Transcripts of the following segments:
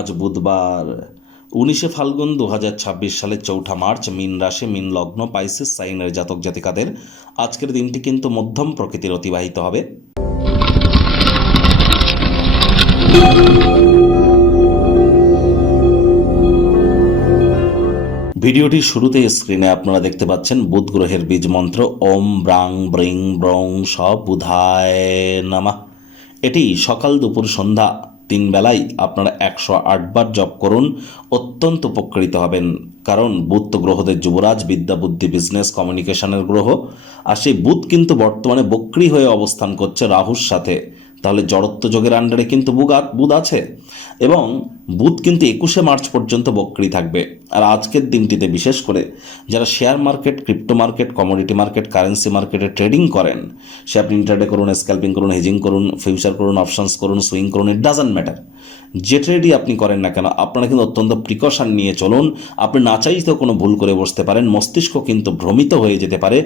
আজ বুধবার 19শে ফাল্গুন 2026 সালের 4ঠা মার্চ। মীন রাশি, মীন লগ্ন, পাইসিস সাইনের জাতক জাতিকাদের আজকের দিনটি কিন্তু মধ্যম প্রকৃতির অতিবাহিত হবে। ভিডিওটির শুরুতে স্ক্রিনে আপনারা দেখতে পাচ্ছেন বুধ গ্রহের বীজ মন্ত্র ওম ব্রাং ব্রিং ব্রং স বুধায় নমঃ। এটি সকাল দুপুর সন্ধ্যা 3 বেলায় আপনারা 108 বার জপ করুন, অত্যন্ত উপকৃত হবেন। কারণ বুধ তো গ্রহদের যুবরাজ, বিদ্যা বুদ্ধি বিজনেস কমিউনিকেশনের গ্রহ। আর সেই বুধ কিন্তু বর্তমানে বক্রী হয়ে অবস্থান করছে রাহুর সাথে। তাহলে জড়ত্ব যোগের আন্ডারে কিন্তু বুধ আছে এবং বুধ কিন্তু 21শে মার্চ পর্যন্ত বক্রী থাকবে। আর আজকের দিনটিতে বিশেষ করে যারা share market, crypto market, commodity market, currency মার্কেটে ট্রেডিং করেন, সে আপনি ইন্টারডে করুন, স্ক্যাল্পিং করুন, হেজিং করুন, ফিউচার করুন, অপশনস করুন, সুইং করুন, ইট ডাজন্ট ম্যাটার। যে ট্রেডই আপনি করেন না কেন, আপনারা কিন্তু অত্যন্ত প্রিকশন নিয়ে চলুন। আপনি না চাইতেও কোনো ভুল করে বসতে পারেন, মস্তিষ্ক কিন্তু ভ্রমিত হয়ে যেতে পারে।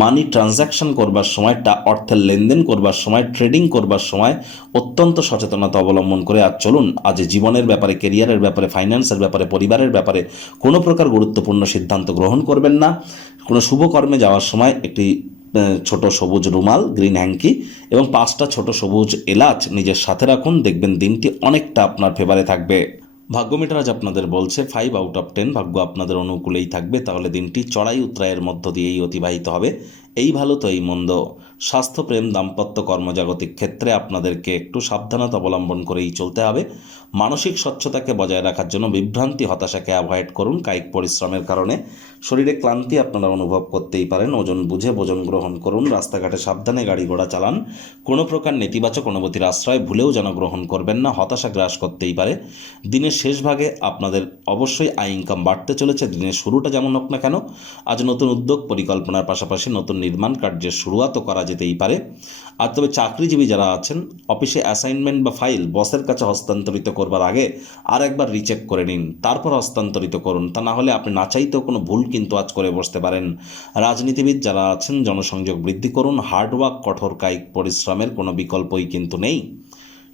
মানি ট্রানজ্যাকশন করবার সময়, অর্থের লেনদেন করবার সময়, ট্রেডিং করবার সময় অত্যন্ত সচেতনতা অবলম্বন করে আজ চলুন। আজ জীবনের ব্যাপারে, কেরিয়ারের ব্যাপারে, ফাইন্যান্সের ব্যাপারে, পরিবারের ব্যাপারে কোনো প্রকার গুরুত্বপূর্ণ সিদ্ধান্ত গ্রহণ করবেন না। কোনো শুভ কর্মে যাওয়ার সময় একটি ছোট সবুজ রুমাল, গ্রিন হ্যাঙ্কি এবং 5টা ছোট সবুজ এলাচ নিজের সাথে রাখুন। দেখবেন দিনটি অনেকটা আপনার ফেভারে থাকবে। ভাগ্য মিটার আজ আপনাদের বলছে 5 আউট অফ 10, ভাগ্য আপনাদের অনুকূলেই থাকবে। তাহলে দিনটি চড়াই উতরাইয়ের মধ্য দিয়েই অতিবাহিত হবে। এই ভালো তো এই মন্দ। স্বাস্থ্য, প্রেম, দাম্পত্য, কর্মজাগতিক ক্ষেত্রে আপনাদেরকে একটু সাবধানতা অবলম্বন করেই চলতে হবে। মানসিক স্বচ্ছতাকে বজায় রাখার জন্য বিভ্রান্তি, হতাশাকে অ্যাভয়েড করুন। কায়িক পরিশ্রমের কারণে শরীরে ক্লান্তি আপনারা অনুভব করতেই পারেন। ওজন বুঝে ভোজন গ্রহণ করুন। রাস্তাঘাটে সাবধানে গাড়ি ঘোড়া চালান। কোনো প্রকার নেতিবাচক অনুভূতির আশ্রয় ভুলেও যেন গ্রহণ করবেন না, হতাশা গ্রাস করতেই পারে। দিনের শেষ ভাগে আপনাদের অবশ্যই আয় ইনকাম বাড়তে চলেছে। দিনের শুরুটা যেমন হোক না কেন, আজ নতুন উদ্যোগ পরিকল্পনার পাশাপাশি নতুন নির্মাণ কার্যের শুরুয়াতও করা যেতেই পারে। আর তবে চাকরিজীবী যারা আছেন, অফিসে অ্যাসাইনমেন্ট বা ফাইল বসের কাছে হস্তান্তরিত করবার আগে আর একবার রিচেক করে নিন, তারপর হস্তান্তরিত করুন। তা না হলে আপনি না চাইতেও কোনো ভুল কিন্তু আজ করে বসতে পারেন। রাজনীতিবিদ যারা আছেন, জনসংযোগ বৃদ্ধি করুন। হার্ডওয়ার্ক, কঠোর কায়িক পরিশ্রমের কোনো বিকল্পই কিন্তু নেই।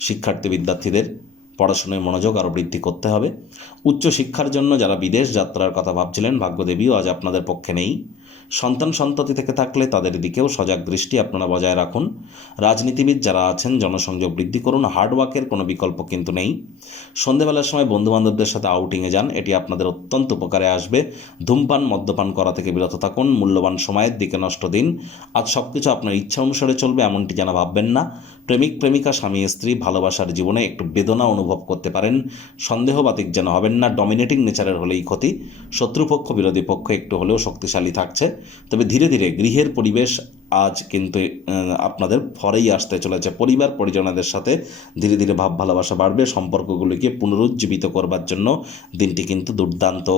শিক্ষার্থী বিদ্যার্থীদের পড়াশোনায় মনোযোগ আরও বৃদ্ধি করতে হবে। উচ্চশিক্ষার জন্য যারা বিদেশ যাত্রার কথা ভাবছিলেন, ভাগ্যদেবীও আজ আপনাদের পক্ষে নেই। সন্তান সন্ততি থেকে থাকলে তাদের দিকেও সজাগ দৃষ্টি আপনারা বজায় রাখুন। রাজনীতিবিদ যারা আছেন, জনসংযোগ বৃদ্ধি করুন। হার্ডওয়ার্কের কোনো বিকল্প কিন্তু নেই। সন্ধেবেলার সময় বন্ধুবান্ধবদের সাথে আউটিংয়ে যান, এটি আপনাদের অত্যন্ত উপকারে আসবে। ধূমপান, মদ্যপান করা থেকে বিরত থাকুন। মূল্যবান সময়ের দিকে নষ্ট দিন। আজ সব কিছু আপনার ইচ্ছা অনুসারে চলবে এমনটি যেন ভাববেন না। প্রেমিক প্রেমিকা, স্বামী স্ত্রী ভালোবাসার জীবনে একটু বেদনা অনুভব করতে পারেন। সন্দেহবাতিক যেন হবেন না, ডমিনেটিং নেচারের হলেই ক্ষতি। শত্রুপক্ষ, বিরোধী পক্ষ একটু হলেও শক্তিশালী থাকছে। তবে ধীরে ধীরে গৃহের পরিবেশ আজ কিন্তু আপনাদের ফরেই আসতে চলেছে। পরিবার পরিজনদের সাথে ধীরে ধীরে ভাব ভালোবাসা বাড়বে। সম্পর্কগুলিকে পুনরুজ্জীবিত করবার জন্য দিনটি কিন্তু দুর্দান্ত।